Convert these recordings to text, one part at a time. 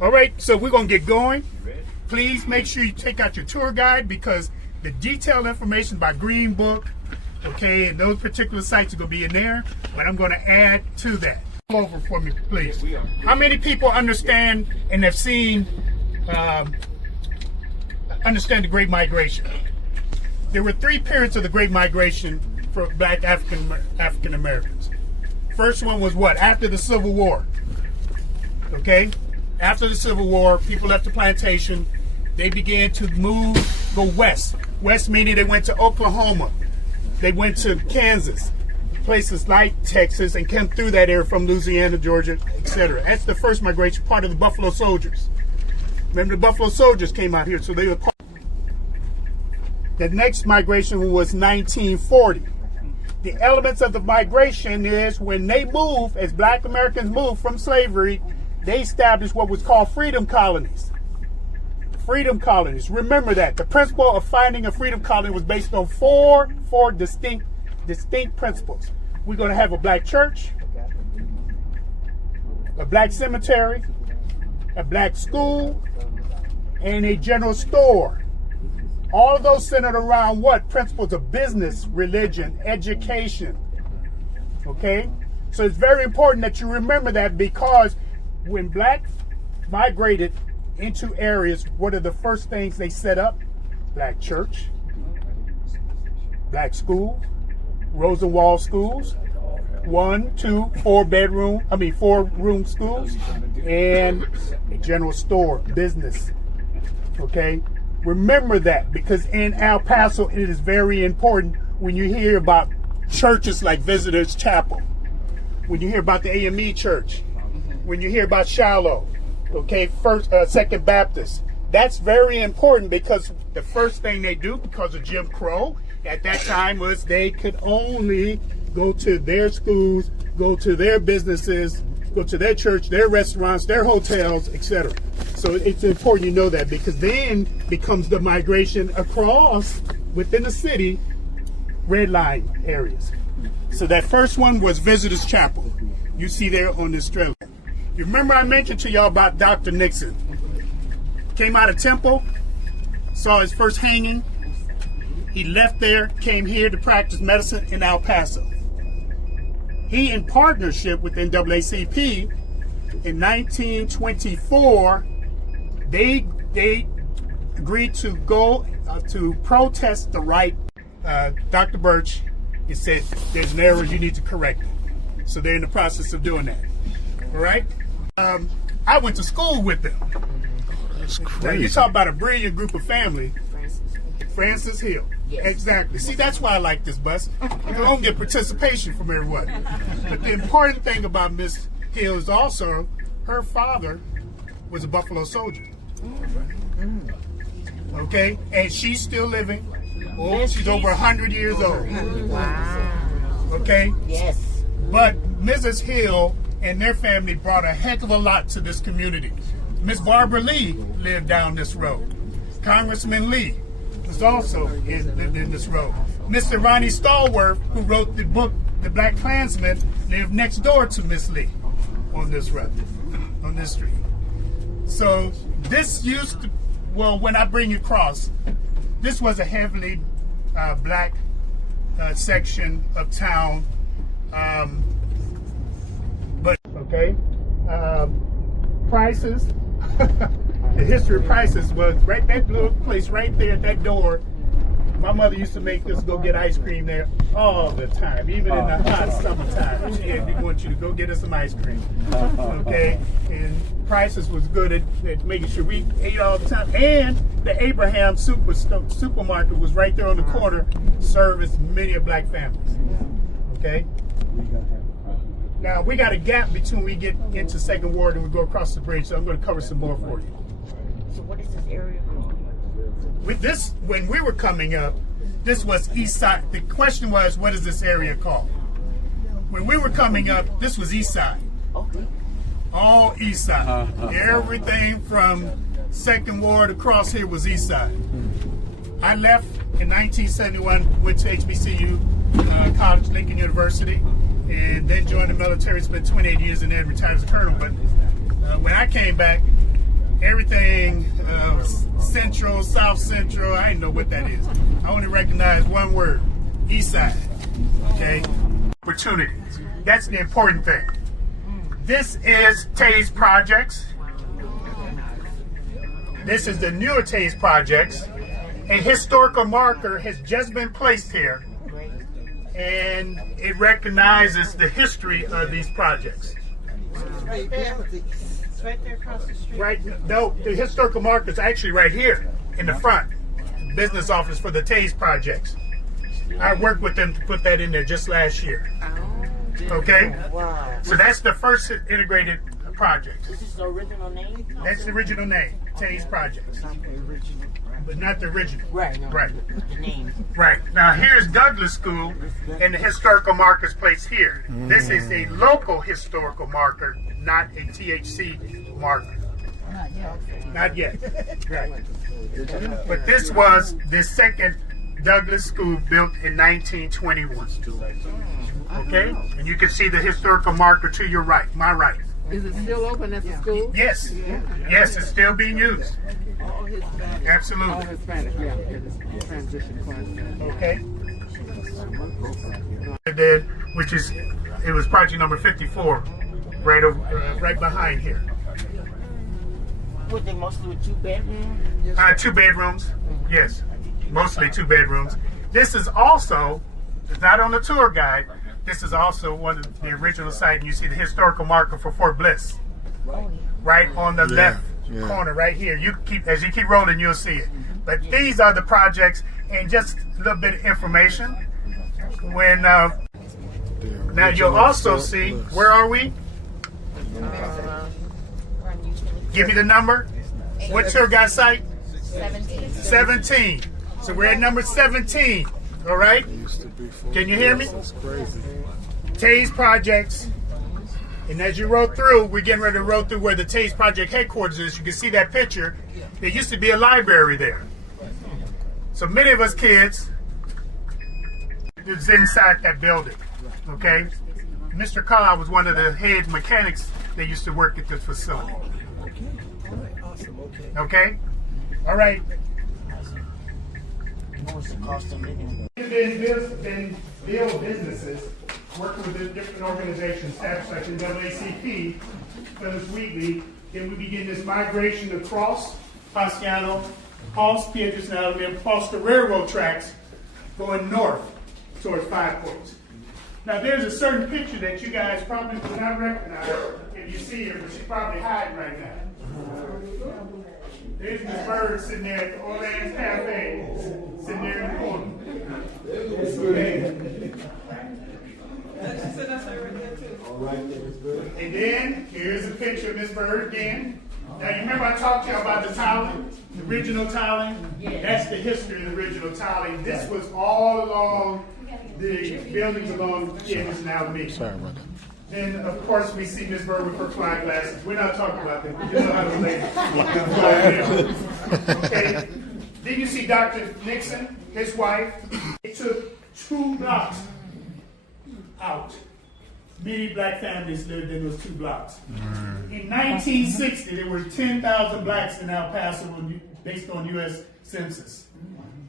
All right, so we're going to get going. Please make sure you take out your tour guide because the detailed information by Green Book, okay, and those particular sites are going to be in there, but I'm going to add to that. Come over for me, please. How many people understand and have seen, understand the Great Migration? There were 3 periods of the Great Migration for black African Americans. First one was what? After the Civil War. Okay? After the Civil War, people left the plantation. They began to go west. West meaning they went to Oklahoma. They went to Kansas, places like Texas, and came through that area from Louisiana, Georgia, etc. That's the first migration, part of the Buffalo Soldiers. Remember, the Buffalo Soldiers came out here, so they were part. The next migration was 1940. The elements of the migration is when they move, as black Americans moved from slavery, they established what was called freedom colonies. Freedom colonies. Remember that. The principle of finding a freedom colony was based on four distinct principles. We're going to have a black church, a black cemetery, a black school, and a general store. All of those centered around what? Principles of business, religion, education. Okay? So it's very important that you remember that because when blacks migrated into areas, what are the first things they set up? Black church, black school, rows and wall schools, 1, 2, 4 room schools, and a general store, business. Okay? Remember that because in El Paso, it is very important when you hear about churches like Visitors Chapel, when you hear about the AME Church, when you hear about Shiloh, okay, Second Baptist. That's very important because the first thing they do, because of Jim Crow, at that time was they could only go to their schools, go to their businesses, go to their church, their restaurants, their hotels, etc. So it's important you know that because then becomes the migration across within the city, red line areas. So that first one was Visitors Chapel. You see there on this trailer. You remember I mentioned to y'all about Dr. Nixon. Came out of Temple, saw his first hanging. He left there, came here to practice medicine in El Paso. He, in partnership with NAACP, in 1924, they agreed to go to protest the right. Dr. Birch, he said, there's an error, you need to correct it. So they're in the process of doing that. All right? I went to school with them. That's crazy. Now, you talk about a brilliant group of family. Francis Hill. Yes. Exactly. See, that's why I like this bus. You don't get participation from everyone. But the important thing about Miss Hill is also her father was a Buffalo Soldier. Okay? And she's still living. Oh, she's over 100 years old. Wow. Okay? Yes. But Mrs. Hill and their family brought a heck of a lot to this community. Miss Barbara Lee lived down this road. Congressman Lee was also lived in this road. Mr. Ronnie Stallworth, who wrote the book, The Black Klansman, lived next door to Miss Lee on this road, on this street. So this used to, well, when I bring you across, this was a heavily black section of town. But okay, Prices. The history of Prices was right that little place right there at that door. My mother used to make us go get ice cream there all the time, even in the hot summertime. She want you to go get us some ice cream. Okay, and Prices was good at making sure we ate all the time. And the Abraham supermarket was right there on the corner, serviced many of black families. Okay. Now, we got a gap between we get into Second Ward and we go across the bridge, so I'm going to cover some more for you. So what is this area called? With this, when we were coming up, this was East Side. The question was, what is this area called? When we were coming up, this was East Side. Okay. All East Side. Everything from Second Ward across here was East Side. I left in 1971, went to HBCU College, Lincoln University, and then joined the military, spent 28 years in there, retired as a colonel. But when I came back, everything Central, South Central. I didn't know what that is. I only recognize one word: East Side. Okay, opportunities. That's the important thing. This is Taze Projects. This is the newer Taze Projects. A historical marker has just been placed here, and it recognizes the history of these projects. It's right there across the street. Right, no, the historical marker is actually right here in the front. Business office for the Taze Projects. I worked with them to put that in there just last year. Okay? Wow. So that's the first integrated project. Is this the original name? That's the original name, Taze Projects. Not the original. But not the original. Right, no. Right. The name. Right. Now here's Douglas School, and the historical marker's placed here. This is a local historical marker, not a THC marker. Not yet. Right. But this was the second Douglas School built in 1921. Okay? And you can see the historical marker to your right, my right. Is it still open at the school? Yes. Yes, it's still being used. Absolutely. All Hispanic, yeah. It's transition class. Okay. It did, which is, it was project number 54, right over, right behind here. Were they mostly with 2 bedrooms? 2 bedrooms, yes, mostly 2 bedrooms. This is also, it's not on the tour guide, this is also one of the original site, and you see the historical marker for Fort Bliss, right on the left corner, right here. You keep, as you keep rolling, you'll see it. But these are the projects, and just a little bit of information. When now you'll also see, where are we? Give me the number. What's your guys' site? 17. 17. So we're at number 17. All right. Can you hear me? Taze Projects. And as you roll through, we're getting ready to roll through where the Taze Project headquarters is. You can see that picture. There used to be a library there. So many of us kids was inside that building. Okay. Mr. Carr was one of the head mechanics that used to work at this facility. Okay? All right. What's the cost of living? Been build businesses, working with different organizations, staff like the NAACP, Phyllis Wheatley, then we begin this migration across Paciano, across Piedras now, and then across the railroad tracks going north towards Five Points. Now there's a certain picture that you guys probably do not recognize if you see her, but she's probably hiding right now. There's Miss Bird sitting there at the Orleans Cafe, sitting there in the corner. And then here's a picture of Miss Bird again. Now you remember I talked to you about the tiling, the original tiling? That's the history of the original tiling. This was all along the buildings along Piedras and Alameda. Sorry about that. Then, of course, we see Miss Bird with her fly glasses. We're not talking about them. You know how to relate. Okay. Then you see Dr. Nixon, his wife. It took 2 blocks out. Many black families lived in those 2 blocks. In 1960, there were 10,000 blacks in El Paso based on U.S. Census.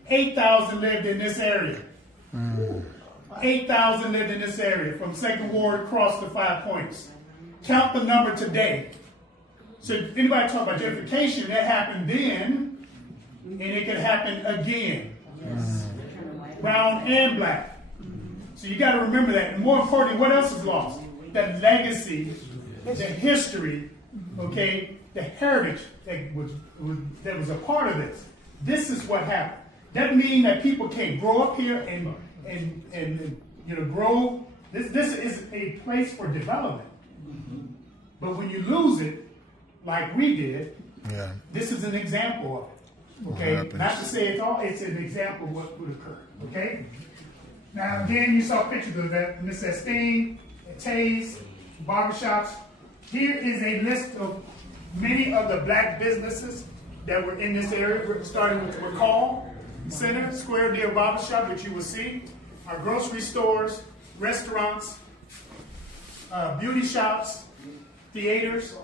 8,000 lived in this area. 8,000 lived in this area from 2nd Ward across the 5 Points. Count the number today. So if anybody talk about gentrification, that happened then, and it could happen again. Brown and black. So you got to remember that. And more importantly, what else is lost? The legacy, the history, okay, the heritage that was a part of this. This is what happened. That means that people can't grow up here and grow. This is a place for development. But when you lose it, like we did, this is an example of it. Okay, not to say it's all. It's an example of what would occur. Okay. Now again, you saw pictures of that Miss Esteem, Taze, barbershops. Here is a list of many of the black businesses that were in this area. We're starting with Recall Center, Square Deal Barbershop, which you will see. Our grocery stores, restaurants, beauty shops, theaters,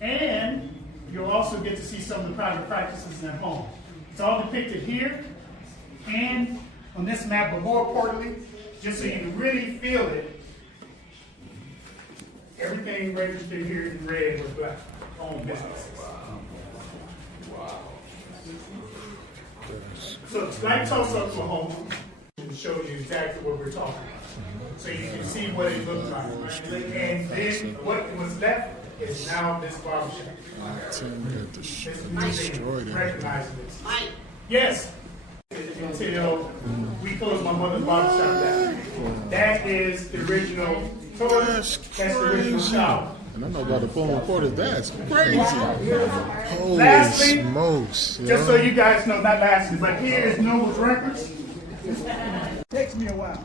and you'll also also get to see some of the private practices at home. It's all depicted here and on this map, but more importantly, just so you can really feel it, everything registered here in red was black owned businesses. So it's like Tulsa, Oklahoma, to show you exactly what we're talking about. So you can see what it looked like. And then what was left is now this barbershop. This museum recognizing this. Yes. Until we closed my mother's barbershop down. That is the original toilet. That's the original shower. And I know about the phone reporters. That's crazy. Holy Lastly, smokes. just so you guys know, not lastly, but here is Noble's Records. Takes me a while.